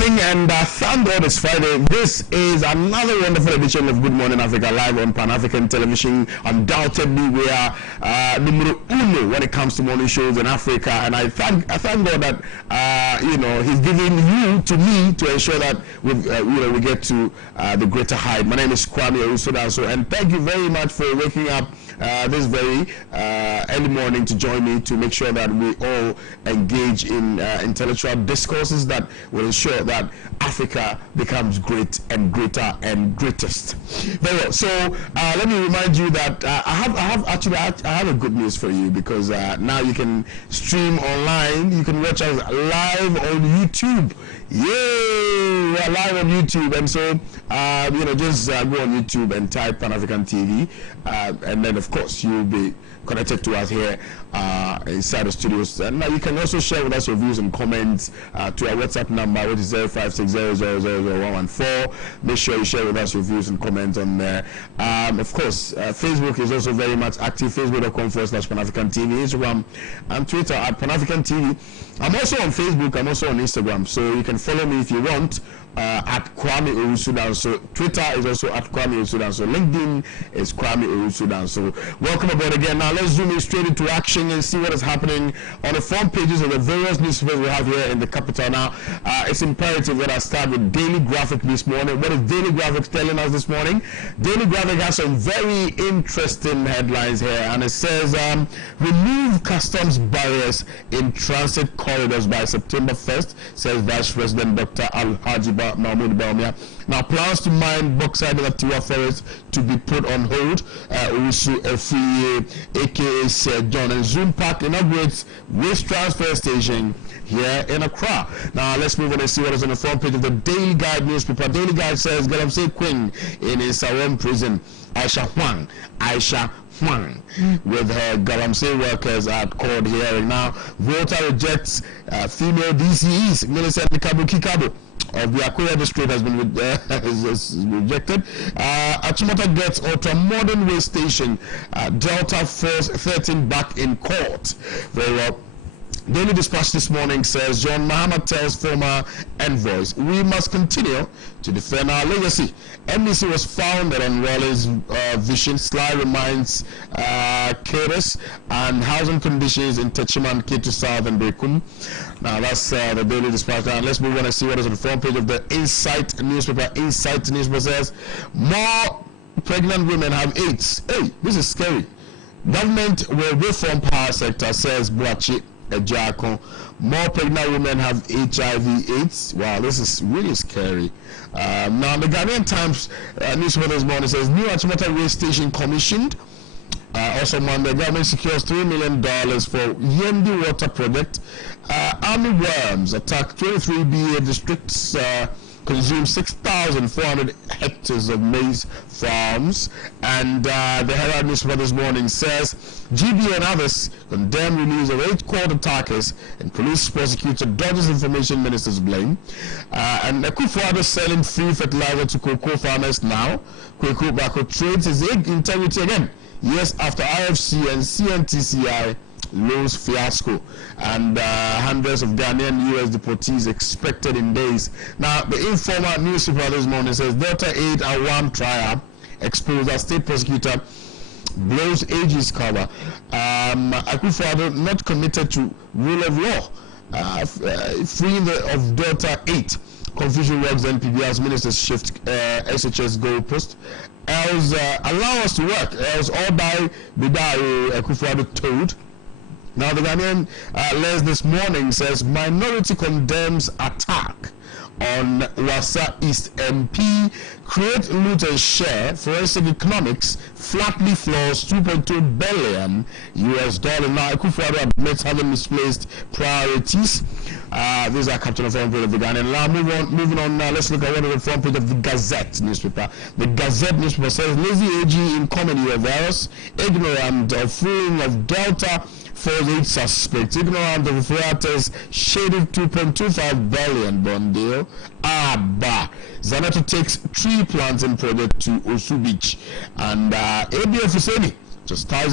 morning, and thank God it's Friday. This is another wonderful edition of Good Morning Africa live on Pan-African Television. Undoubtedly, we are numero uno when it comes to morning shows in Africa, and I thank God that He's giving you to me to ensure that we get to the greater height. My name is Kwame Owusu-Danso, and thank you very much for waking up this very early morning to join me to make sure that we all engage in intellectual discourses that will ensure that Africa becomes great and greater and greatest. Very well. So let me remind you that I have a good news for you, because now you can stream online. You can watch us live on YouTube. Yay! We are live on YouTube, and so just go on YouTube and type Pan-African TV, and then of course you'll be connected to us here inside the studios. And now you can also share with us your views and comments to our WhatsApp number, which is 0560000114. Make sure you share with us your views and comments on there. Of course, Facebook is also very much active. Facebook.com/Pan-African TV, Instagram and Twitter at Pan-African TV. I'm also on Facebook. I'm also on Instagram, so you can follow me if you want. At Kwame Owusu-Danso. Twitter is also at Kwame Owusu-Danso. LinkedIn is Kwame Owusu-Danso. Welcome aboard again. Now let's zoom in straight into action and see what is happening on the front pages of the various newspapers we have here in the capital. Now, it's imperative that I start with Daily Graphic this morning. What is Daily Graphic telling us this morning? Daily Graphic has some very interesting headlines here, and it says, remove customs barriers in transit corridors by September 1st, says Vice President Dr. Alhaji Mahmoud Bawumia. Now, plans to mine bauxite in the Tiwa Forest to be put on hold. Owusu Efiye, aka Sir John, and Zoom Park inaugurates waste transfer station here in Accra. Now, let's move on and see what is on the front page of the Daily Guide newspaper. Daily Guide says Galamsey Queen in Nsawam prison, Aisha Huang, with her Galamsey workers at court hearing. Now, Volta rejects female DCEs. Millicent Kikabo of the Akure district has been rejected. Achimota gets ultra-modern waste station. Delta Force 13 back in court. Very well. Daily Dispatch this morning says John Mahama tells former envoys, we must continue to defend our legacy. MDC was founded on Raleigh's vision. Sly reminds Keres and housing conditions in Techiman, Ketu South and Bekum. Now that's the Daily Dispatch. Now let's move on and see what is on the front page of the Insight newspaper. Insight newspaper says more pregnant women have AIDS. Hey, this is scary. Government will reform power sector, says Boachi Ejako. More pregnant women have HIV/AIDS. Wow, this is really scary. Now, the Ghanaian Times newspaper this morning says new Achimota waste station commissioned. Also, Monday, government secures $3 million for Yendi water project. Army worms attack 23 BA districts. Consume 6,400 hectares of maize farms. And the Herald newspaper this morning says GB and others condemn release of 8 court attackers, and police prosecutor dodges information minister's blame. And Akufo-Addo selling free fertilizer to cocoa farmers now. Kweku Bako trades his integrity again, years after IFC and CNTCI loans fiasco, and hundreds of Ghanaian US deportees expected in days. Now, the Informer newspaper this morning says Delta 8 Awam trial exposed as state prosecutor blows AG's cover. Akufo-Addo not committed to rule of law. Freeing of Delta 8. Confusion works NPB as ministers shift SHS goalpost. Else allow us to work. Else all die. Bidai Akufo-Addo told. Now, the Ghanaian Les this morning says minority condemns attack on Wasa East MP. Create, loot and share. Forensic economics flatly floors $2.2 billion. Now, Akufo-Addo admits having misplaced priorities. These are captain of front page of the Ghanaian. Now, moving on. Now, let's look at one of the front page of the Gazette newspaper. The Gazette newspaper says lazy AG in comedy of virus, ignorant of freeing of Delta. 48 suspects, ignorant of Fuate's shaded $2.25 billion bond deal. Zanato takes tree planting project to Osu Beach, and ABF Husseini just ties